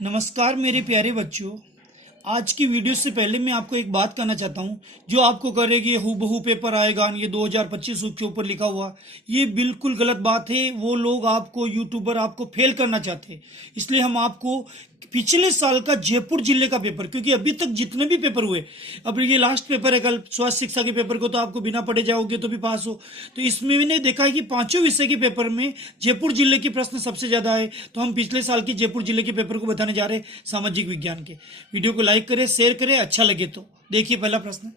नमस्कार मेरे प्यारे बच्चों। आज की वीडियो से पहले मैं आपको एक बात कहना चाहता हूँ। जो आपको करेगी हूबहू पेपर आएगा ये 2025 के ऊपर लिखा हुआ, ये बिल्कुल गलत बात है। वो लोग आपको यूट्यूबर आपको फेल करना चाहते हैं। इसलिए हम आपको पिछले साल का जयपुर जिले का पेपर, क्योंकि अभी तक जितने भी पेपर हुए, अब ये लास्ट पेपर है कल स्वास्थ्य शिक्षा के पेपर को तो आपको बिना पढ़े जाओगे तो भी पास हो। तो इसमें मैंने देखा है कि पांचों विषय के पेपर में जयपुर जिले के प्रश्न सबसे ज्यादा है। तो हम पिछले साल के जयपुर जिले के पेपर को बताने जा रहे हैं, सामाजिक विज्ञान के। वीडियो को लाइक करें, शेयर करें, अच्छा लगे तो। देखिए पहला प्रश्न,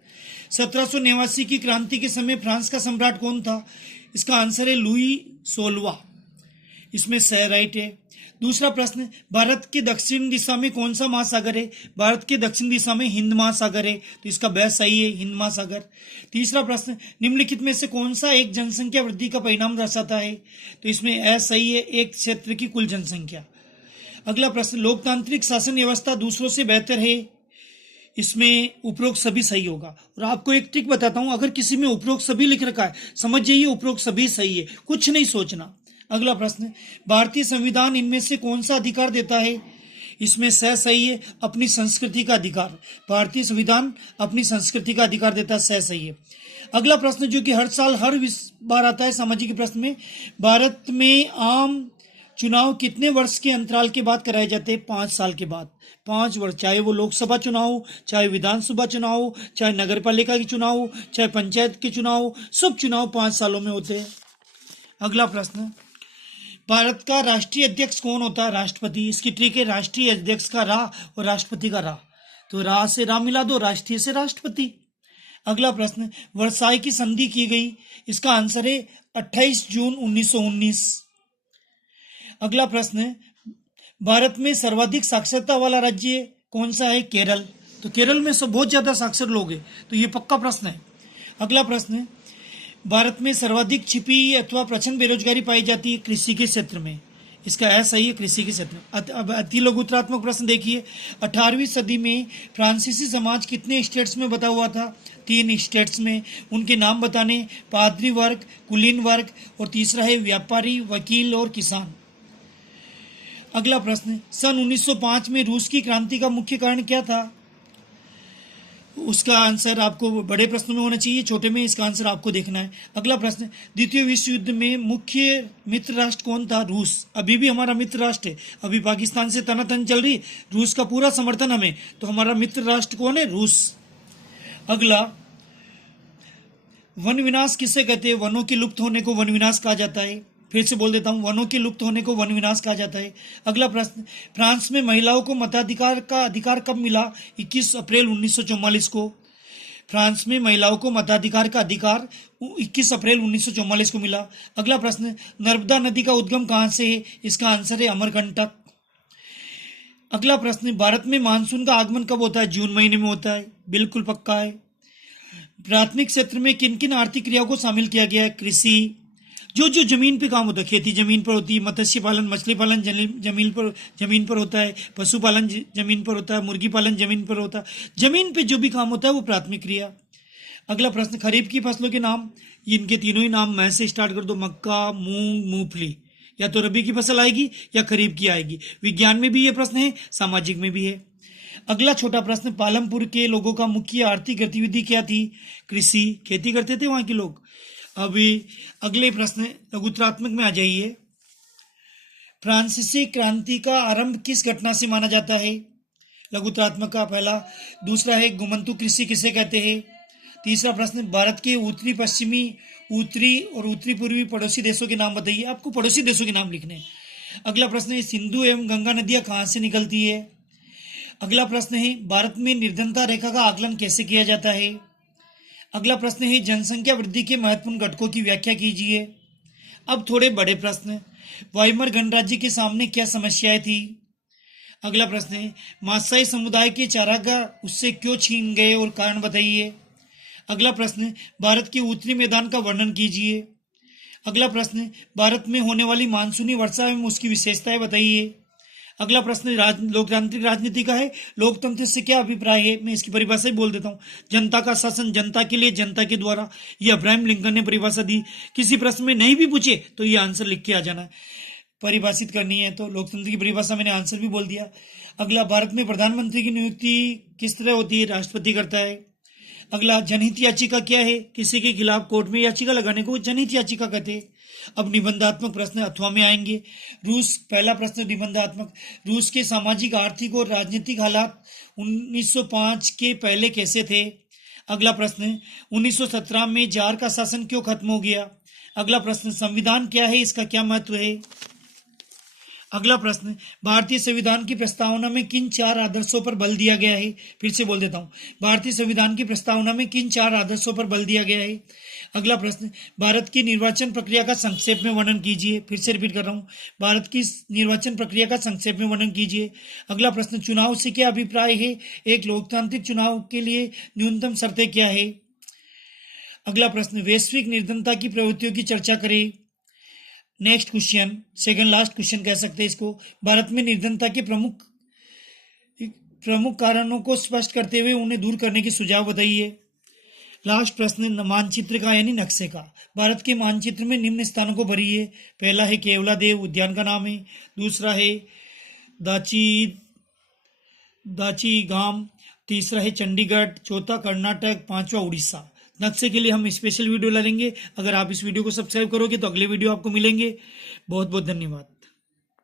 1789 की क्रांति के समय फ्रांस का सम्राट कौन था? इसका आंसर है लुई 16वां। इसमें सही राइट है। दूसरा प्रश्न, भारत के दक्षिण दिशा में कौन सा महासागर है? भारत के दक्षिण दिशा में हिंद महासागर है, तो इसका बस सही है, हिंद महासागर। तीसरा प्रश्न, निम्नलिखित में से कौन सा एक जनसंख्या वृद्धि का परिणाम दर्शाता है? तो इसमें ए सही है, एक क्षेत्र की कुल जनसंख्या। अगला प्रश्न, लोकतांत्रिक शासन व्यवस्था दूसरों से बेहतर है? इसमें उपरोक्त सभी सही होगा। और आपको एक ट्रिक बताता हूं, अगर किसी में उपरोक्त सभी लिख रखा है, समझ जाइए उपरोक्त सभी सही है, कुछ नहीं सोचना। अगला प्रश्न, भारतीय संविधान इनमें से कौन सा अधिकार देता है? इसमें सही है, अपनी संस्कृति का अधिकार। भारतीय संविधान अपनी संस्कृति का अधिकार देता है, सही है। अगला प्रश्न जो कि हर साल हर बार आता है सामाजिक प्रश्न में, भारत में आम चुनाव कितने वर्ष के अंतराल के बाद कराए जाते हैं? 5 साल के बाद। 5 वर्ष, चाहे वो लोकसभा चुनाव, चाहे विधानसभा चुनाव, चाहे नगर पालिका के चुनाव, चाहे पंचायत के चुनाव, सब चुनाव 5 सालों में होते हैं। अगला प्रश्न, भारत का राष्ट्रीय अध्यक्ष कौन होता है? राष्ट्रपति। इसकी ट्रिक है, राष्ट्रीय अध्यक्ष का रा और राष्ट्रपति का रा, तो रा से रा मिला दो, राष्ट्रीय से राष्ट्रपति। अगला प्रश्न, वर्साई की संधि की गई, इसका आंसर है 28 जून 1919। अगला प्रश्न, भारत में सर्वाधिक साक्षरता वाला राज्य कौन सा है? केरल। तो केरल में सब बहुत ज्यादा साक्षर लोग हैं, तो ये पक्का प्रश्न है। अगला प्रश्न, भारत में सर्वाधिक छिपी अथवा प्रचंड बेरोजगारी पाई जाती है? कृषि के क्षेत्र में। इसका सही है, कृषि के क्षेत्र में। अब अति लघुत्रात्मक प्रश्न देखिए, 18वीं सदी में फ्रांसीसी समाज कितने स्टेट्स में बता हुआ था? 3 स्टेट्स में। उनके नाम बताने, पादरी वर्ग, कुलीन वर्ग, और तीसरा है व्यापारी, वकील और किसान। अगला प्रश्न, सन 1905 में रूस की क्रांति का मुख्य कारण क्या था? उसका आंसर आपको बड़े प्रश्नों में होना चाहिए, छोटे में इसका आंसर आपको देखना है। अगला प्रश्न, द्वितीय विश्व युद्ध में मुख्य मित्र राष्ट्र कौन था? रूस। अभी भी हमारा मित्र राष्ट्र है, अभी पाकिस्तान से तनातन चल रही, रूस का पूरा समर्थन हमें, तो हमारा मित्र राष्ट्र कौन है? रूस। अगला, वन विनाश किसे कहते हैं? वनों के लुप्त होने को वन विनाश कहा जाता है। फिर से बोल देता हूं, वनों के लुप्त होने को वन विनाश कहा जाता है। अगला प्रश्न, फ्रांस में महिलाओं को मताधिकार का अधिकार कब मिला? 21 अप्रैल 1944 को। फ्रांस में महिलाओं को मताधिकार का अधिकार 21 अप्रैल 1944 को मिला। अगला प्रश्न, नर्मदा नदी का उद्गम कहां से है? इसका आंसर है अमरकंटक। अगला प्रश्न, भारत में मानसून का आगमन कब होता है? जून महीने में होता है, बिल्कुल पक्का है। प्राथमिक क्षेत्र में किन किन आर्थिक क्रियाओं को शामिल किया गया है? कृषि, जो जो जमीन पे काम होता है, खेती जमीन पर होती है, मत्स्य पालन मछली पालन जमीन पर होता है, पशुपालन जमीन पर होता है, मुर्गी पालन जमीन पर होता है, जमीन पे जो भी काम होता है वो प्राथमिक क्रिया। अगला प्रश्न, खरीफ की फसलों के नाम, इनके तीनों ही नाम मैं से स्टार्ट कर दो, मक्का, मूंग, मूंगफली। या तो रबी की फसल आएगी या खरीफ की आएगी। विज्ञान में भी ये प्रश्न है, सामाजिक में भी है। अगला छोटा प्रश्न, पालमपुर के लोगों का मुख्य आर्थिक गतिविधि क्या थी? कृषि, खेती करते थे वहां के लोग। अभी अगले प्रश्न लघुत्रात्मक में आ जाइए, फ्रांसीसी क्रांति का आरंभ किस घटना से माना जाता है? लघुत्रात्मक का पहला। दूसरा है गुमंतु कृषि किसे कहते हैं? तीसरा प्रश्न, भारत के उत्तरी पश्चिमी, उत्तरी और उत्तरी पूर्वी पड़ोसी देशों के नाम बताइए। आपको पड़ोसी देशों के नाम लिखने हैं। अगला प्रश्न है, सिंधु एवं गंगा नदियां कहां से निकलती है? अगला प्रश्न है, भारत में निर्धनता रेखा का आकलन कैसे किया जाता है? अगला प्रश्न है, जनसंख्या वृद्धि के महत्वपूर्ण घटकों की व्याख्या कीजिए। अब थोड़े बड़े प्रश्न, वाइमर गणराज्य के सामने क्या समस्याएं थी? अगला प्रश्न है, मासाई समुदाय के चारागाह उससे क्यों छीन गए और कारण बताइए। अगला प्रश्न, भारत के उत्तरी मैदान का वर्णन कीजिए। अगला प्रश्न, भारत में होने वाली मानसूनी वर्षा एवं उसकी विशेषताएं बताइए। अगला प्रश्न लोकतांत्रिक राजनीति का है, लोकतंत्र से क्या अभिप्राय है? मैं इसकी परिभाषा ही बोल देता हूँ, जनता का शासन जनता के लिए, जनता के द्वारा। ये अब्राहम लिंकन ने परिभाषा दी। किसी प्रश्न में नहीं भी पूछे तो ये आंसर लिख के आ जाना है। परिभाषित करनी है। तो लोकतंत्र की परिभाषा मैंने आंसर भी बोल दिया। अगला, भारत में प्रधानमंत्री की नियुक्ति किस तरह होती है? राष्ट्रपति करता है। अगला, जनहित याचिका क्या है? किसी के खिलाफ कोर्ट में याचिका लगाने को जनहित याचिका कहते हैं। अब निबंधात्मक प्रश्न अथवा में आएंगे। रूस, पहला प्रश्न निबंधात्मक, रूस के सामाजिक, आर्थिक और राजनीतिक हालात 1905 के पहले कैसे थे? अगला प्रश्न, 1917 में जार का शासन क्यों खत्म हो गया? अगला प्रश्न, संविधान क्या है, इसका क्या महत्व है? अगला प्रश्न, भारतीय संविधान की प्रस्तावना में किन 4 आदर्शों पर बल दिया गया है? फिर से बोल देता हूं, भारतीय संविधान की प्रस्तावना में किन 4 आदर्शों पर बल दिया गया है? अगला प्रश्न, भारत की निर्वाचन प्रक्रिया का संक्षेप में वर्णन कीजिए। फिर से रिपीट कर रहा हूं, भारत की निर्वाचन प्रक्रिया का संक्षेप में वर्णन कीजिए। अगला प्रश्न, चुनाव से क्या अभिप्राय है? एक लोकतांत्रिक चुनाव के लिए न्यूनतम शर्तें क्या है? अगला प्रश्न, वैश्विक निर्धनता की प्रवृत्तियों की चर्चा करें। Next question, second last question कह सकते हैं इसको, भारत में निर्धनता के प्रमुख कारणों को स्पष्ट करते हुए उन्हें दूर करने की सुझाव बताइए। लास्ट प्रश्न, मानचित्र का यानी नक्शे का, भारत के मानचित्र में निम्न स्थानों को भरिए। पहला है केवलादेव उद्यान का नाम है, दूसरा है दाची गांव, तीसरा है चंडीगढ़, चौथा कर्नाटक, पांचवा उड़ीसा। नक्शे के लिए हम स्पेशल वीडियो डालेंगे। अगर आप इस वीडियो को सब्सक्राइब करोगे तो अगले वीडियो आपको मिलेंगे। बहुत बहुत धन्यवाद।